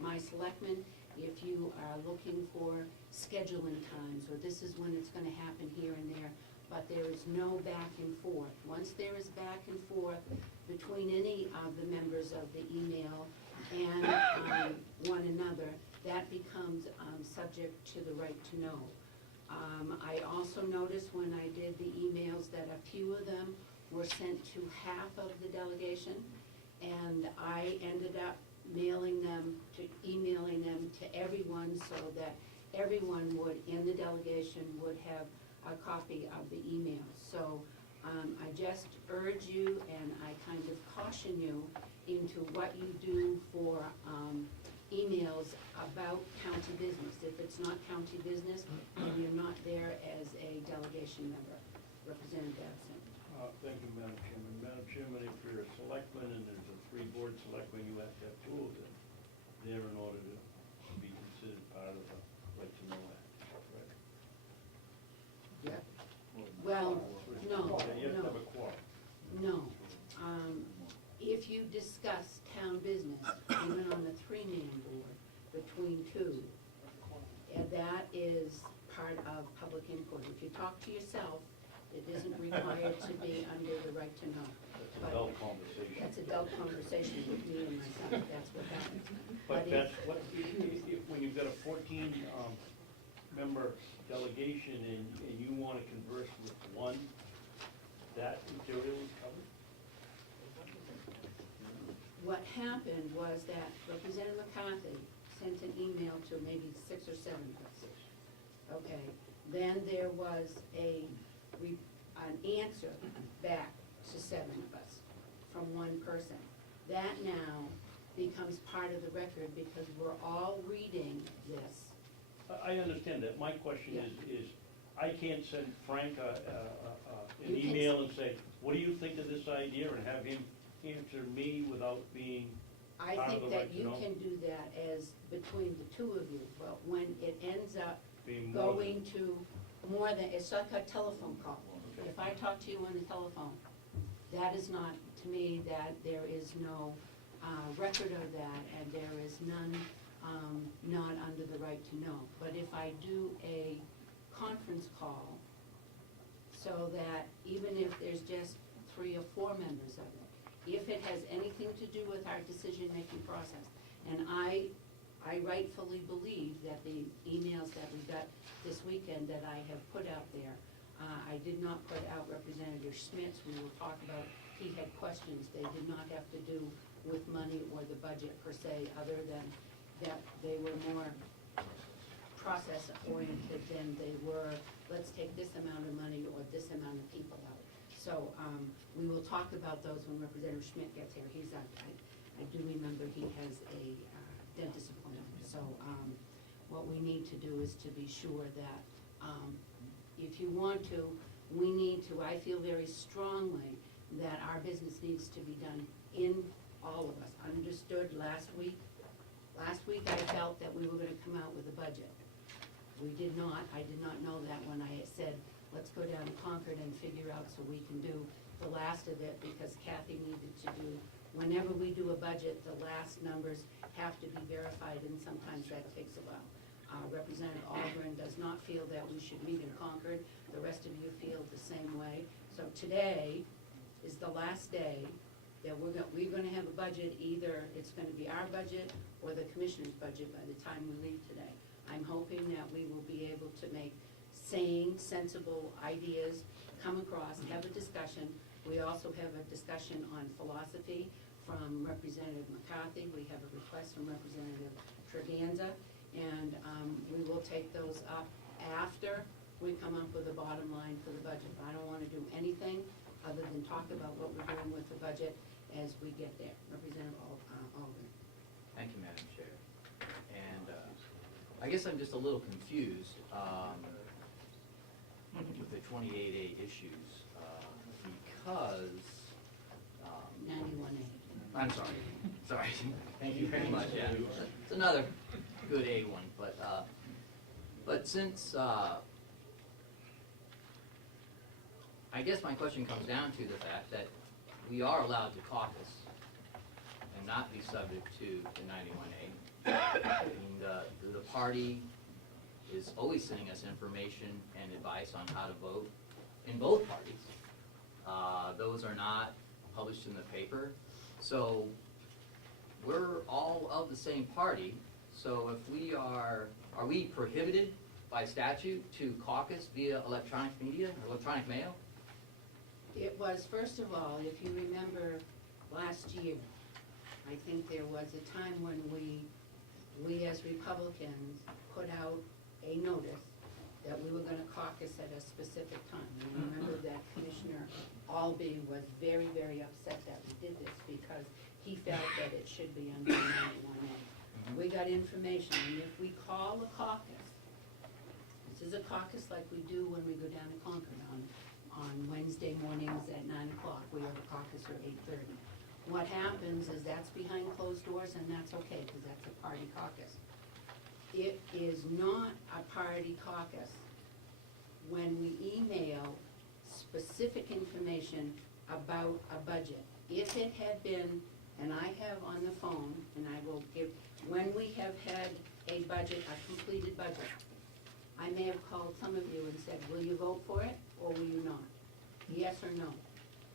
my selectmen, if you are looking for scheduling times, or this is when it's gonna happen here and there, but there is no back and forth. Once there is back and forth between any of the members of the email and one another, that becomes subject to the right to know. I also noticed when I did the emails that a few of them were sent to half of the delegation, and I ended up emailing them to everyone so that everyone would, in the delegation, would have a copy of the email. So I just urge you and I kind of caution you into what you do for emails about county business. If it's not county business, then you're not there as a delegation member. Representative Absent. Thank you, Madam Chairman. Madam Chairman, if you're a selectman and there's a 3 board selectmen, you have to have 2 of them there in order to be considered part of the Right to Know Act, right? Yeah. Well, no, Yeah, you have to have a no, quorum. no. If you discuss town business, even on the 3-man board, between 2, and that is part of public input. If you talk to yourself, it isn't required to be under the right to know. That's But adult conversation. that's adult conversation with me and my son, that's what happens. But if- that's what, when you've got a 14 member delegation and you want to converse with one, that material is covered? What happened was that Representative McCarthy sent an email to maybe 6 or 7 of us. Okay, then there was an answer back to 7 of us from one person. That now becomes part of the record because we're all reading this. I understand that. My question is, I can't send Frank an You can email and say, what do you think of this idea, and have him answer me without being I part of think the right that to you know? can do that as between the 2 of you, but when it ends up Being more going to more than, it's like a telephone call. Okay. If I talk to you on the telephone, that is not, to me, that there is no record of that, and there is none, not under the right to know. But if I do a conference call, so that even if there's just 3 or 4 members of it, if it has anything to do with our decision-making process, and I rightfully believe that the emails that we got this weekend that I have put out there, I did not put out Representative Schmidt's. We will talk about, he had questions. They did not have to do with money or the budget per se, other than that they were more process-oriented than they were, let's take this amount of money or this amount of people out. So we will talk about those when Representative Schmidt gets here. He's out, I do remember he has a dentist appointment. So what we need to do is to be sure that if you want to, we need to, I feel very strongly that our business needs to be done in all of us. Understood last week? Last week I felt that we were going to come out with a budget. We did not. I did not know that when I said, let's go down to Concord and figure out so we can do the last of it, because Kathy needed to do, whenever we do a budget, the last numbers have to be verified, and sometimes that takes a while. Representative Algren does not feel that we should meet in Concord. The rest of you feel the same way. So today is the last day that we're going to have a budget. Either it's going to be our budget or the commissioner's budget by the time we leave today. I'm hoping that we will be able to make sane, sensible ideas come across, have a discussion. We also have a discussion on philosophy from Representative McCarthy. We have a request from Representative Treganza, and we will take those up after we come up with a bottom line for the budget. I don't want to do anything other than talk about what we're doing with the budget as we get there. Representative Algren. Thank you, Madam Chair. And I guess I'm just a little confused with the 28A issues because 91A. I'm sorry. Thank you very much. Yeah, it's another good A one, but since I guess my question comes down to the fact that we are allowed to caucus and not be subject to the 91A. And the party is always sending us information and advice on how to vote in both parties. Those are not published in the paper. So we're all of the same party. So if we are we prohibited by statute to caucus via electronic media, or electronic mail? It was, first of all, if you remember last year, I think there was a time when we as Republicans put out a notice that we were gonna caucus at a specific time. And I remember that Commissioner Albee was very, very upset that we did this because he felt that it should be under 91A. We got information, and if we call a caucus, this is a caucus like we do when we go down to Concord on Wednesday mornings at 9 o'clock. We have a caucus or 8:30. What happens is that's behind closed doors, and that's okay, because that's a party caucus. It is not a party caucus when we email specific information about a budget. If it had been, and I have on the phone, and I will give, when we have had a budget, a completed budget, I may have called some of you and said, will you vote for it, or will you not? Yes or no?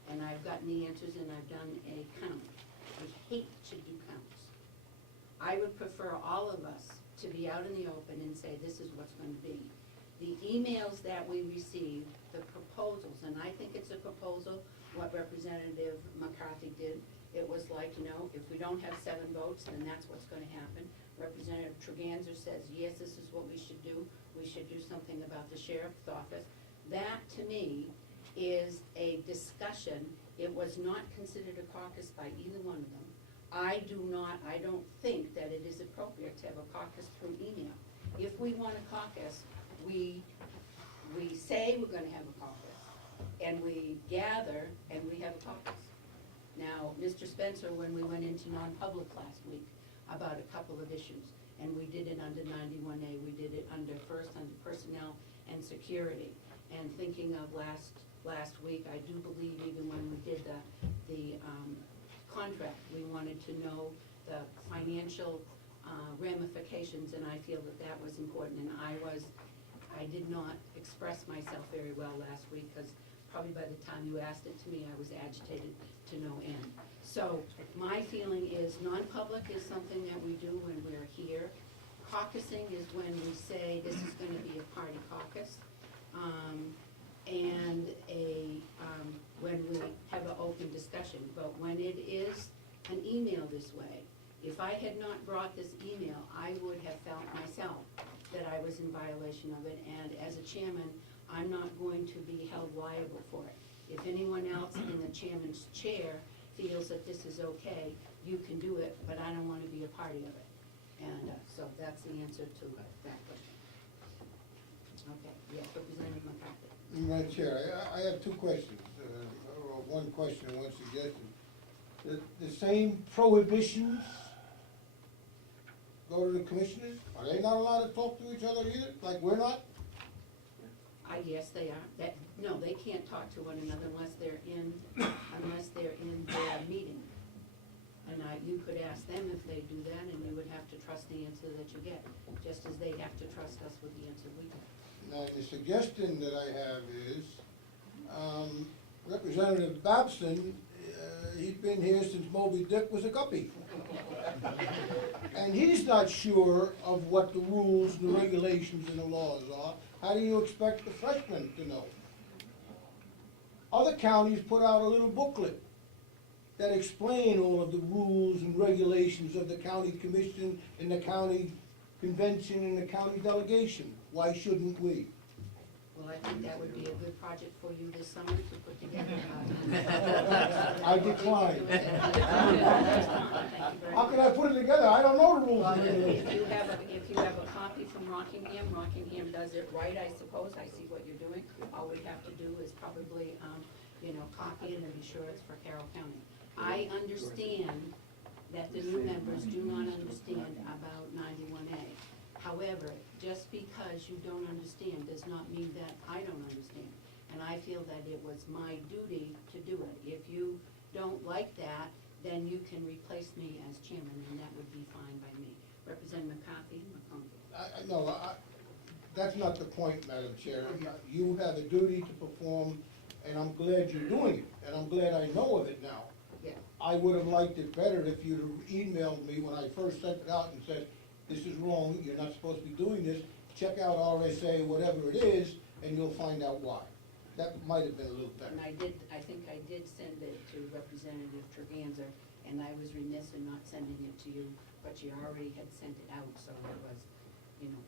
And I've gotten the answers, and I've done a count. I hate to do counts. I would prefer all of us to be out in the open and say, this is what's going to be. The emails that we received, the proposals, and I think it's a proposal, what Representative McCarthy did, it was like, you know, if we don't have 7 votes, then that's what's going to happen. Representative Treganza says, yes, this is what we should do. We should do something about the sheriff's office. That, to me, is a discussion. It was not considered a caucus by either one of them. I don't think that it is appropriate to have a caucus through email. If we want a caucus, we say we're gonna have a caucus, and we gather, and we have a caucus. Now, Mr. Spencer, when we went into non-public last week about a couple of issues, and we did it under 91A, we did it under personnel and security. And thinking of last week, I do believe even when we did the contract, we wanted to know the financial ramifications, and I feel that that was important. And I did not express myself very well last week, because probably by the time you asked it to me, I was agitated to no end. So my feeling is non-public is something that we do when we're here. Caucusing is when we say this is going to be a party caucus, and when we have an open discussion. But when it is an email this way, if I had not brought this email, I would have felt myself that I was in violation of it, and as a chairman, I'm not going to be held liable for it. If anyone else in the chairman's chair feels that this is okay, you can do it, but I don't want to be a party of it. And so that's the answer to that question. Okay, yes, Representative McCarthy. Madam Chair, I have 2 questions, or 1 question and 1 suggestion. The same prohibitions go to the commissioners? Are they not allowed to talk to each other either, like we're not? Yes, they are. No, they can't talk to one another unless they're in their meeting. And you could ask them if they do that, and you would have to trust the answer that you get, just as they have to trust us with the answer we get. Now, the suggestion that I have is, Representative Babson, he's been here since Moby Dick was a guppy. And he's not sure of what the rules, the regulations, and the laws are. How do you expect the freshmen to know? Other counties put out a little booklet that explain all of the rules and regulations of the county commission and the county convention and the county delegation. Why shouldn't we? Well, I think that would be a good project for you this summer to put together. I decline. Thank you very How much. can I put it together? I don't know the rules Well, and regulations. if you have a copy from Rockingham does it right, I suppose. I see what you're doing. All we have to do is probably, copy it and be sure it's for Carroll County. I understand that the new members do not understand about 91A. However, just because you don't understand does not mean that I don't understand. And I feel that it was my duty to do it. If you don't like that, then you can replace me as chairman, and that would be fine by me. Representative McCarthy and McConkey. No, that's not the point, Madam Chair. You have a duty to perform, and I'm glad you're doing it, and I'm glad I know of it now. Yeah, I would have liked it better if you'd have emailed me when I first sent it out and said, this is wrong, you're not supposed to be doing this, check out RSA, whatever it is, and you'll find out why. That might have been a little better. and I think I did send it to Representative Treganza, and I was remiss in not sending it to you, but you already had sent it out, so it was,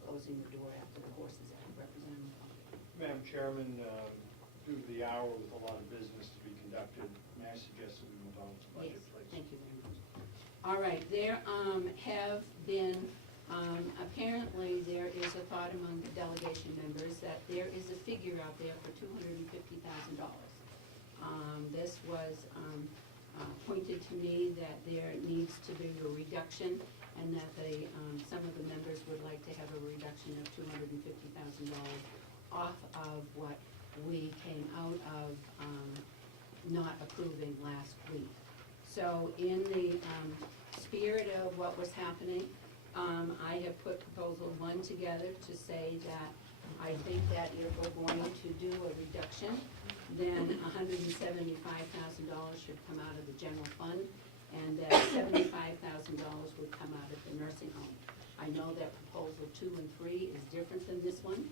closing the door after the horses out. Representative McConkey. Madam Chairman, due to the hour with a lot of business to be conducted, may I suggest that we move on to budget, Yes, please? thank you very much. All right, there have been, apparently there is a thought among the delegation members that there is a figure out there for $250,000. This was pointed to me that there needs to be a reduction, and that some of the members would like to have a reduction of $250,000 off of what we came out of not approving last week. So in the spirit of what was happening, I have put proposal 1 together to say that I think that if we're going to do a reduction, then $175,000 should come out of the general fund, and that $75,000 would come out of the nursing home. I know that proposal 2 and 3 is different than this one,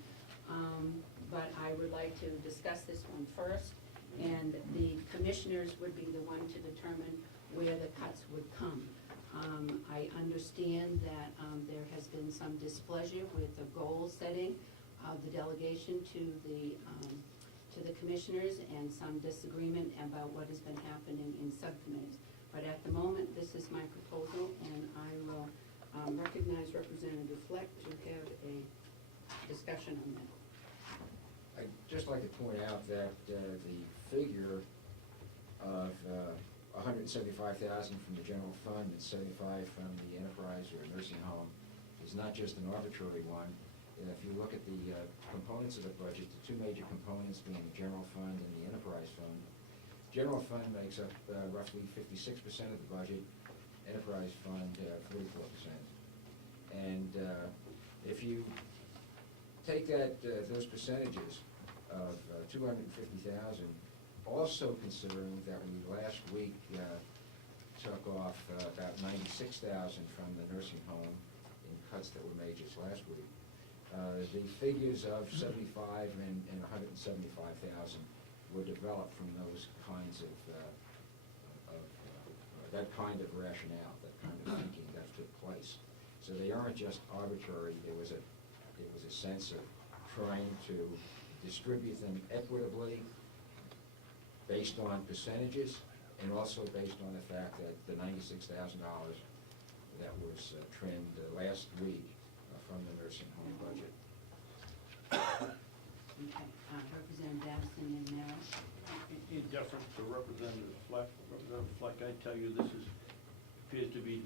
but I would like to discuss this one first, and the commissioners would be the one to determine where the cuts would come. I understand that there has been some displeasure with the goal setting of the delegation to the commissioners, and some disagreement about what has been happening in subcommittees. But at the moment, this is my proposal, and I will recognize Representative Fleck to have a discussion on that. I'd just like to point out that the figure of $175,000 from the general fund and $75,000 from the enterprise or nursing home is not just an arbitrary one. If you look at the components of the budget, the 2 major components being the general fund and the enterprise fund. General fund makes up roughly 56% of the budget, enterprise fund 44%. And if you take those percentages of $250,000, also considering that we last week took off about $96,000 from the nursing home in cuts that were made just last week, the figures of $75,000 and $175,000 were developed from those kinds of that kind of rationale, that kind of thinking that took place. So they aren't just arbitrary. There was a sense of trying to distribute them equitably based on percentages, and also based on the fact that the $96,000 that was trimmed last week from the nursing home budget. Okay, Representative Davison and Merrill. In deference to Representative Fleck, I tell you, this appears to be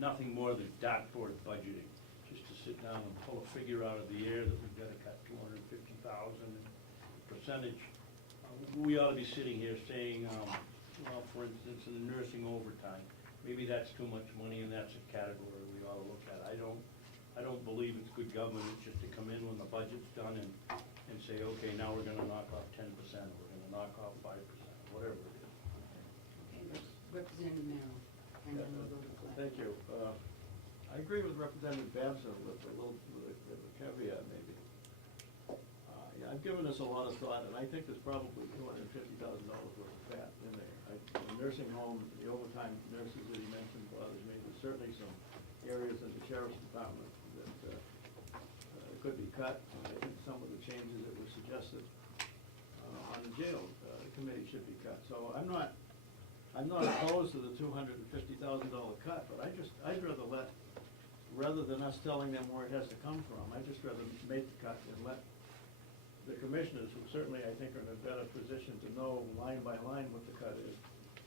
nothing more than dartboard budgeting, just to sit down and pull a figure out of the air that we've got to cut $250,000 percentage. We ought to be sitting here saying, well, for instance, in the nursing overtime, maybe that's too much money, and that's a category we ought to look at. I don't believe it's good government just to come in when the budget's done and say, okay, now we're gonna knock off 10%, or we're gonna knock off 5%, whatever it is. Okay, Representative Merrill, and then we'll go to Fleck. Thank you. I agree with Representative Babson with a little with a caveat maybe. Yeah, I've given this a lot of thought, and I think there's probably $250,000 worth of fat in there. The nursing home, the overtime nurses that he mentioned bothers me. There's certainly some areas in the sheriff's department that could be cut. I think some of the changes that were suggested on the jail committee should be cut. So I'm not opposed to the $250,000 cut, but I'd rather than us telling them where it has to come from, I'd just rather make the cut and let the commissioners, who certainly I think are in a better position to know line by line what the cut is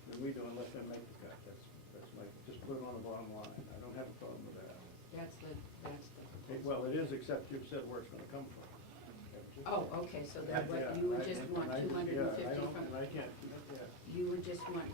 than we do, and let them make the cut. That's my, just put it on the bottom line. I don't have a problem with that. That's the proposal. Well, it is, except you've said where it's gonna come from. Oh, okay, so that, what, you would just want I 250 don't, from, and I can't, yeah. you would just want